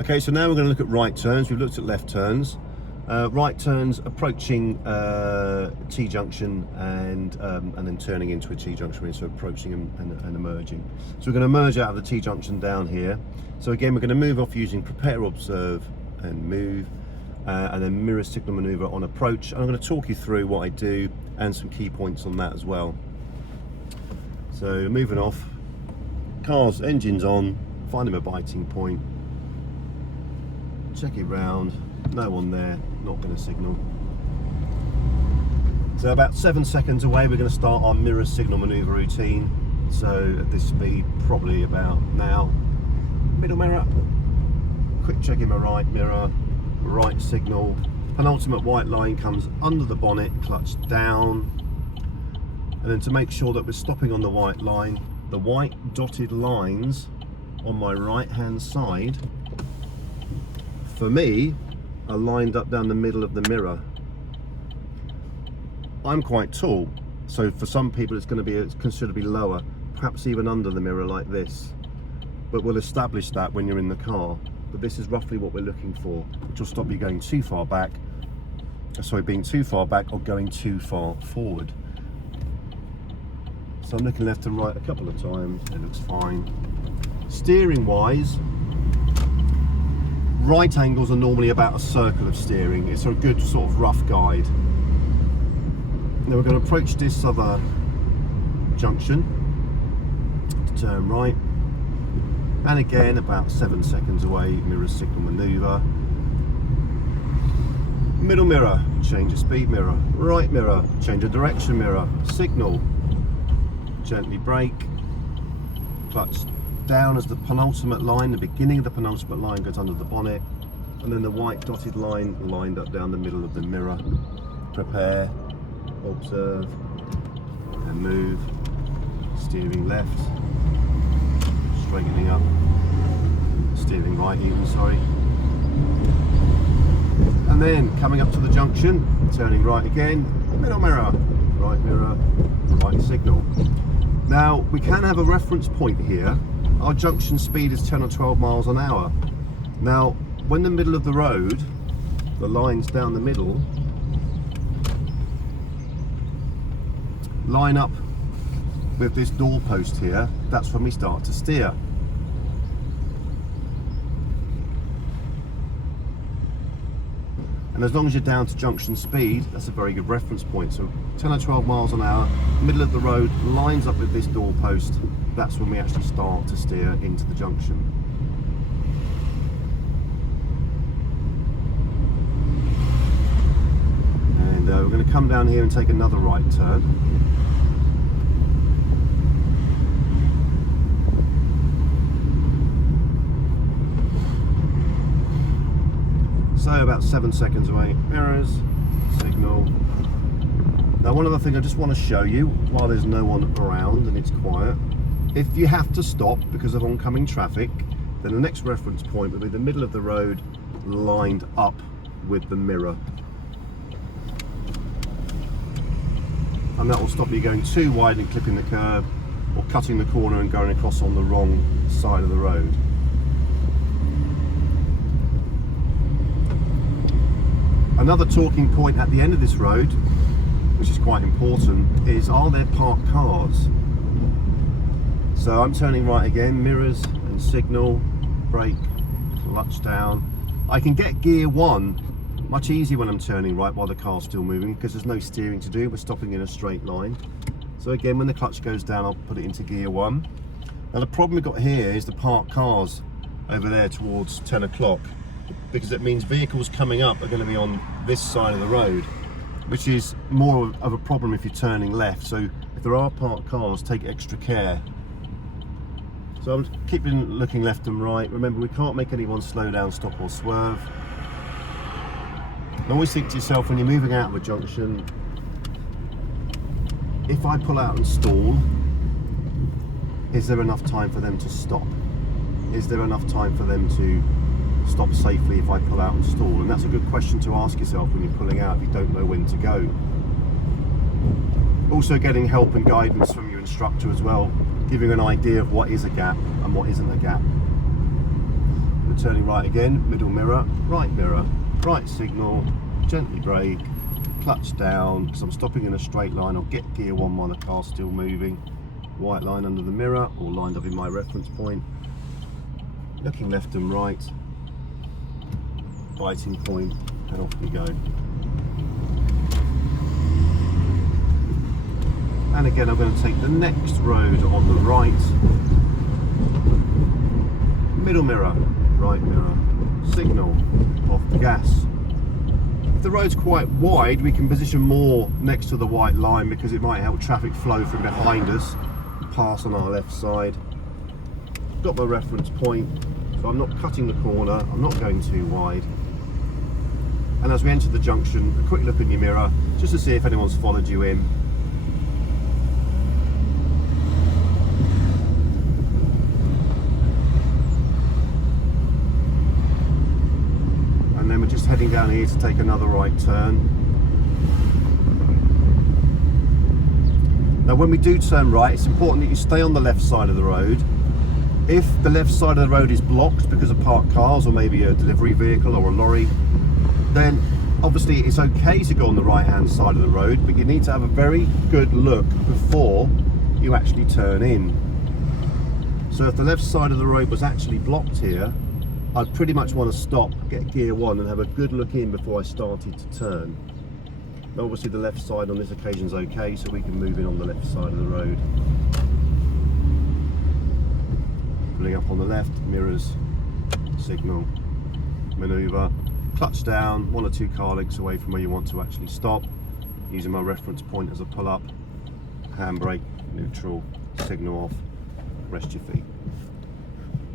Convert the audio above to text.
Okay, so now we're going to look at right turns. We've looked at left turns. Right turns approaching T-junction and then turning into a T-junction, so approaching and emerging. So we're going to emerge out of the T-junction down here. So again, we're going to move off using prepare, observe and move, and then mirror signal maneuver on approach. And I'm going to talk you through what I do and some key points on that as well. So moving off, car's engines on, find them a biting point, check it round, no one there, not going to signal. So about 7 seconds away we're going to start our mirror signal maneuver routine. So at this speed, probably about now. Middle mirror, quick check in my right mirror, right signal, penultimate white line comes under the bonnet, clutch down, and then to make sure that we're stopping on the white line, the white dotted lines on my right hand side for me are lined up down the middle of the mirror. I'm quite tall, so for some people it's going to be considerably lower, perhaps even under the mirror like this, but we'll establish that when you're in the car. But this is roughly what we're looking for, which will stop you going too far back, being too far back or going too far forward. So I'm looking left and right a couple of times, it looks fine. Steering wise, right angles are normally about a circle of steering. It's a good sort of rough guide. Now we're going to approach this other junction to turn right, and again about 7 seconds away, mirror signal maneuver. Middle mirror, change of speed mirror. Right mirror, change of direction mirror. Signal, gently brake, clutch down as the penultimate line, the beginning of the penultimate line goes under the bonnet, and then the white dotted line lined up down the middle of the mirror. Prepare, observe and move, steering left, straightening up, steering right even, sorry, and then coming up to the junction, turning right again, middle mirror, right signal. Now we can have a reference point here. Our junction speed is 10 or 12 miles an hour. Now when the middle of the road, the lines down the middle line up with this door post here, that's when we start to steer. And as long as you're down to junction speed, that's a very good reference point. So 10 or 12 miles an hour, middle of the road, lines up with this door post, that's when we actually start to steer into the junction. And we're going to come down here and take another right turn. So about 7 seconds away, mirrors, signal. Now one other thing I just want to show you, while there's no one around and it's quiet, if you have to stop because of oncoming traffic, then the next reference point will be the middle of the road lined up with the mirror. And that will stop you going too wide and clipping the curb, or cutting the corner and going across on the wrong side of the road. Another talking point at the end of this road, which is quite important, is are there parked cars? So I'm turning right again, mirrors and signal, brake, clutch down. I can get gear 1 much easier when I'm turning right while the car's still moving because there's no steering to do, we're stopping in a straight line. So again, when the clutch goes down, I'll put it into gear 1. Now the problem we've got here is the parked cars over there towards 10 o'clock. Because it means vehicles coming up are going to be on this side of the road, which is more of a problem if you're turning left. So if there are parked cars, take extra care. So I'm keeping looking left and right. Remember, we can't make anyone slow down, stop or swerve. And always think to yourself when you're moving out of a junction, if I pull out and stall, is there enough time for them to stop? Is there enough time for them to stop safely if I pull out and stall? And that's a good question to ask yourself when you're pulling out if you don't know when to go. Also getting help and guidance from your instructor as well, giving you an idea of what is a gap and what isn't a gap. The turning right again, middle mirror, right signal, gently brake, clutch down, because I'm stopping in a straight line. I'll get gear 1 while the car's still moving. White line under the mirror, all lined up in my reference point. Looking left and right, biting point, and off we go. And again, I'm going to take the next road on the right. Middle mirror, right mirror, signal, off the gas. If the road's quite wide, we can position more next to the white line because it might help traffic flow from behind us, pass on our left side. Got my reference point, so I'm not cutting the corner, I'm not going too wide. And as we enter the junction, a quick look in your mirror, just to see if anyone's followed you in. And then we're just heading down here to take another right turn. Now when we do turn right, it's important that you stay on the left side of the road. If the left side of the road is blocked because of parked cars or maybe a delivery vehicle or a lorry, then obviously it's okay to go on the right hand side of the road, but you need to have a very good look before you actually turn in. So if the left side of the road was actually blocked here, I'd pretty much want to stop, get gear 1 and have a good look in before I started to turn. Now obviously the left side on this occasion is okay, so we can move in on the left side of the road. Pulling up on the left, mirrors, signal, manoeuvre, clutch down, 1 or 2 car lengths away from where you want to actually stop, using my reference point as a pull up, handbrake, neutral, signal off, rest your feet.